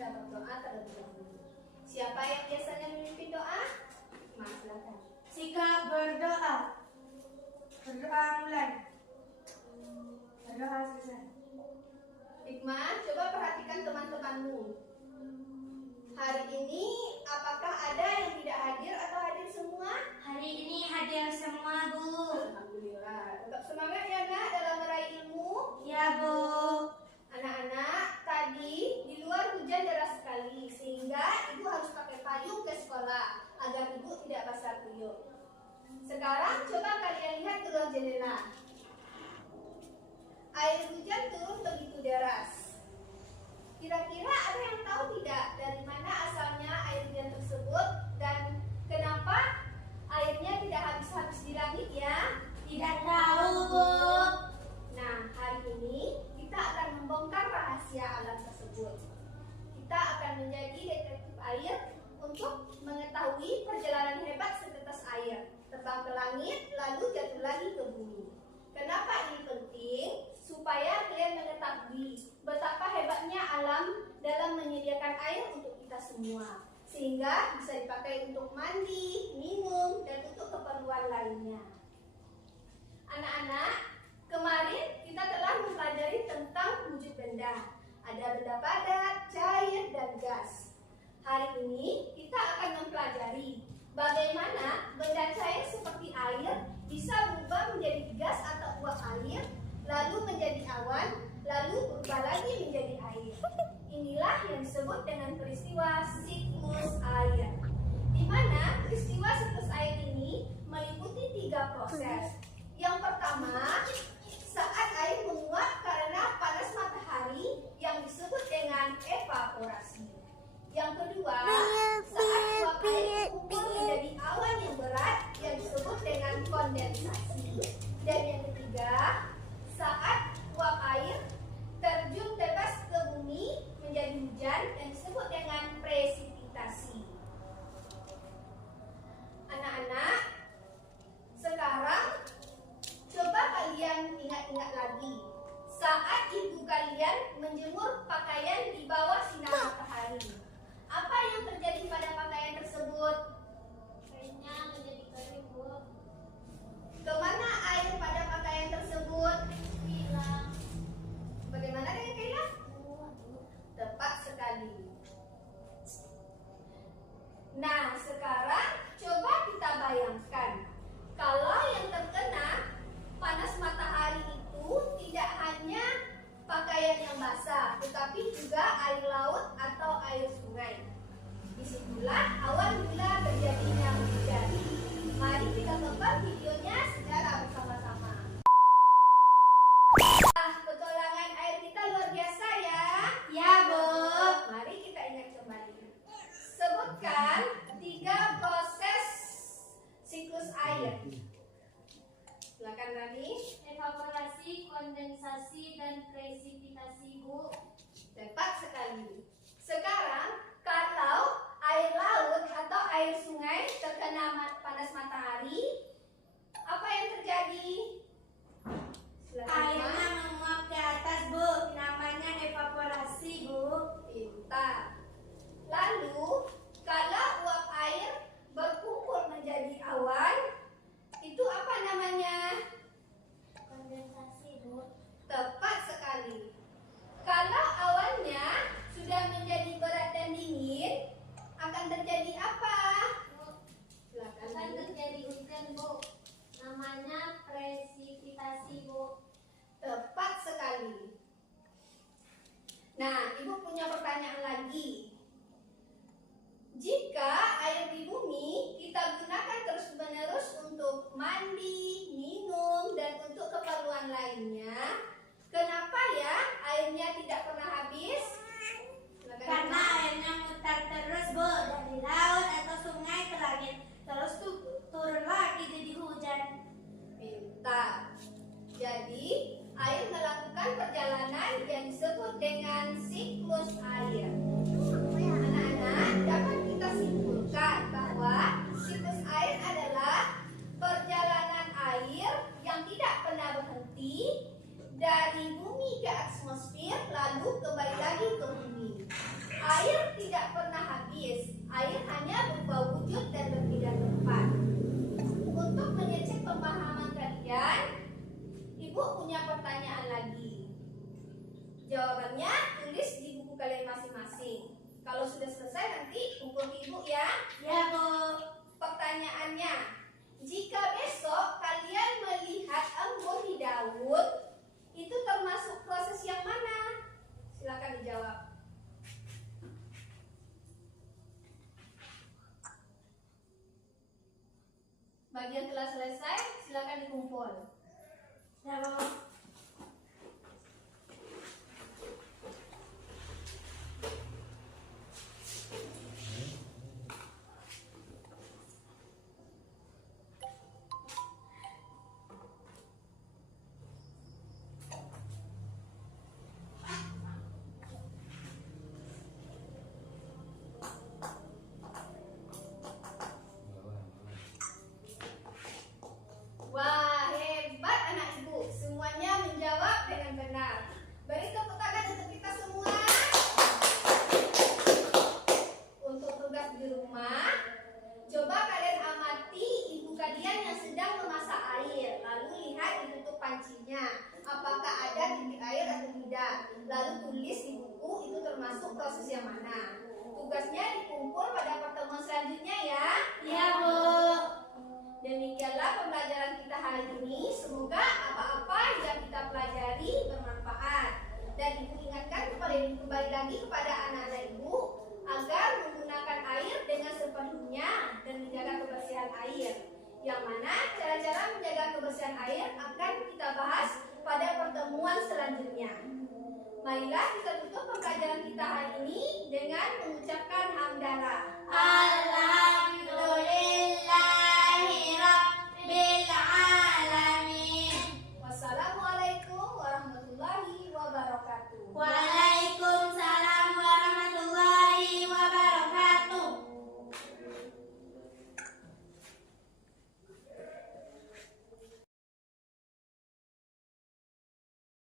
kita berdoa terlebih dahulu. Siapa yang biasanya memimpin doa? Mas, silakan. Sikap berdoa. Berdoa mulai. Berdoa selesai. Hikmah, coba perhatikan teman-temanmu. Hari ini apakah ada yang tidak hadir atau hadir semua? Hari ini hadir semua, Bu. Alhamdulillah. Tetap semangat ya nak dalam meraih ilmu. Ya, Bu. Anak-anak, tadi di luar hujan deras sekali sehingga ibu harus pakai payung ke sekolah agar ibu tidak basah kuyup. Sekarang coba kalian lihat ke luar jendela. Air hujan turun begitu deras. Kira-kira ada yang tahu tidak dari mana asalnya air hujan tersebut dan kenapa airnya tidak habis-habis di langit ya? Tidak tahu, Bu. Nah, hari ini kita akan membongkar rahasia alam tersebut. Kita akan menjadi detektif air untuk mengetahui perjalanan hebat setetes air, terbang ke langit lalu jatuh lagi ke bumi. Kenapa ini penting? Supaya kalian mengetahui betapa hebatnya alam dalam menyediakan air untuk kita semua, sehingga bisa dipakai untuk mandi, minum, dan untuk keperluan lainnya. Anak-anak, kemarin kita telah mempelajari tentang wujud benda. Ada benda padat, cair, dan gas. Hari ini kita akan mempelajari bagaimana benda cair seperti air bisa berubah menjadi gas atau uap air, lalu menjadi awan, lalu berubah lagi menjadi air. Inilah yang disebut dengan peristiwa siklus air, di mana peristiwa siklus air ini meliputi 3 proses. Yang pertama, saat air menguap karena panas matahari yang disebut dengan evaporasi. Yang kedua, saat uap air berkumpul menjadi awan yang berat yang disebut dengan kondensasi. Dan yang ketiga, saat uap air terjun bebas ke bumi menjadi hujan yang disebut dengan presipitasi. Anak-anak, sekarang coba kalian ingat-ingat lagi saat ibu kalian menjemur pakaian di bawah sinar matahari. Apa yang terjadi pada pakaian tersebut? Airnya menjadi kering, Bu. Kemana air pada pakaian tersebut? Hilang. Bagaimana dengan Kaila? Tepat sekali. Nah, sekarang coba kita bayangkan, kalau yang terkena panas matahari itu tidak hanya pakaian yang basah, tetapi juga air laut atau air sungai. Disitulah awal mula terjadinya hujan. Mari kita tonton videonya secara bersama-sama. Petualangan air kita luar biasa ya. Ya, Bu. Mari kita ingat kembali. Sebutkan 3 proses siklus air. Silakan Rani. Evaporasi, kondensasi, dan presipitasi, Bu. Tepat sekali. Sekarang kalau air laut atau air sungai terkena panas matahari, apa yang terjadi? Silakan. Airnya menguap ke atas, Bu. Namanya evaporasi, Bu. Pintar. Lalu kalau uap air berkumpul menjadi awan, itu apa namanya? Kondensasi, Bu. Tepat sekali. Kalau awannya sudah menjadi berat dan dingin, akan terjadi apa? Silakan. Akan terjadi hujan, Bu. Namanya presipitasi, Bu. Tepat sekali. Nah, Ibu punya pertanyaan lagi. Jika air di bumi kita gunakan terus-menerus untuk mandi, minum, dan untuk keperluan lainnya, kenapa ya airnya tidak pernah habis? Silakan. Karena airnya mutar terus, Bu, dari laut atau sungai ke langit. Terus turun lagi jadi hujan. Pintar. Jadi, air melakukan perjalanan yang disebut dengan siklus air. Anak-anak, dapat kita simpulkan bahwa siklus air adalah perjalanan air yang tidak pernah berhenti dari bumi ke atmosfer lalu kembali lagi ke bumi. Air Air hanya berupa wujud dan berpindah tempat. Untuk mengecek pemahaman kalian, Ibu punya pertanyaan lagi. Jawabannya tulis di buku kalian masing-masing. Kalau sudah selesai nanti kumpul ke Ibu ya. Ya, Bu. Pertanyaannya, jika besok kalian melihat embun di daun, itu termasuk proses yang mana? Silakan dijawab. Bagi yang telah selesai, silakan dikumpul. Ya, Bu. Wah, hebat anak Ibu. Semuanya menjawab dengan benar. Beri tepuk tangan untuk kita semua. Untuk tugas di rumah, coba kalian amati ibu kalian yang sedang memasak air. Lalu lihat di tutup pancinya, apakah ada titik air atau tidak. Lalu tulis di buku itu termasuk proses yang mana. Tugasnya dikumpul pada pertemuan selanjutnya ya. Ya, Bu. Demikianlah pembelajaran kita hari ini. Semoga apa-apa yang kita pelajari bermanfaat. Dan Ibu ingatkan kembali lagi kepada anak-anak Ibu agar menggunakan air dengan sepenuhnya dan menjaga kebersihan air. Yang mana cara-cara menjaga kebersihan air akan kita bahas pada pertemuan selanjutnya. Marilah kita tutup pembelajaran kita hari ini dengan mengucapkan hamdalah. Alhamdulillahirabbil alamin. Wassalamualaikum warahmatullahi wabarakatuh.